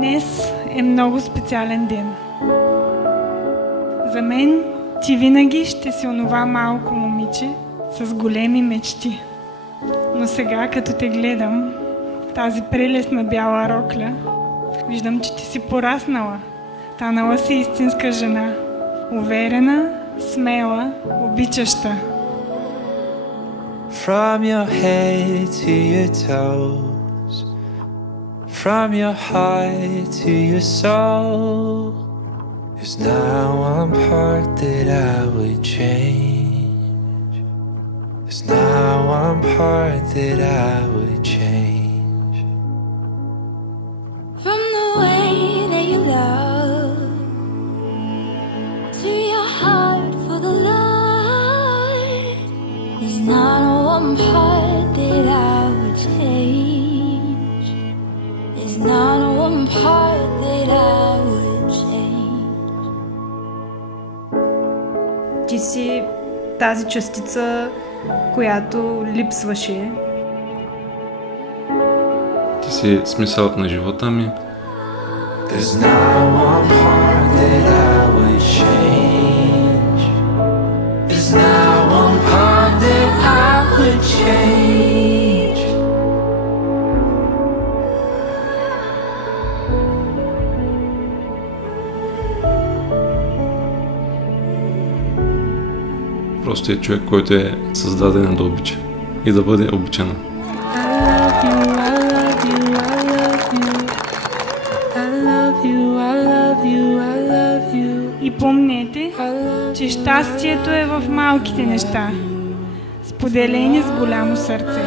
Днес е много специален ден. За мен ти винаги ще си онова малко момиче с големи мечти. Но сега, като те гледам, тази прелестна бяла рокля, виждам, че ти си пораснала. Станала си истинска жена. Уверена, смела, обичаща. From your head to your toes, from your heart to your soul, there's not one part that I would change. There's not one part that I would change. From the way that you love to your heart for the light, there's not one part that I would change. There's not one part that I would change. Ти си тази частица, която липсваше. Ти си смисълът на живота ми. There's not one part that I would change. There's not one part that I would change. Просто е човек, който е създаден да обича и да бъде обичана. И помнете, че щастието е в малките неща, споделени с голямо сърце.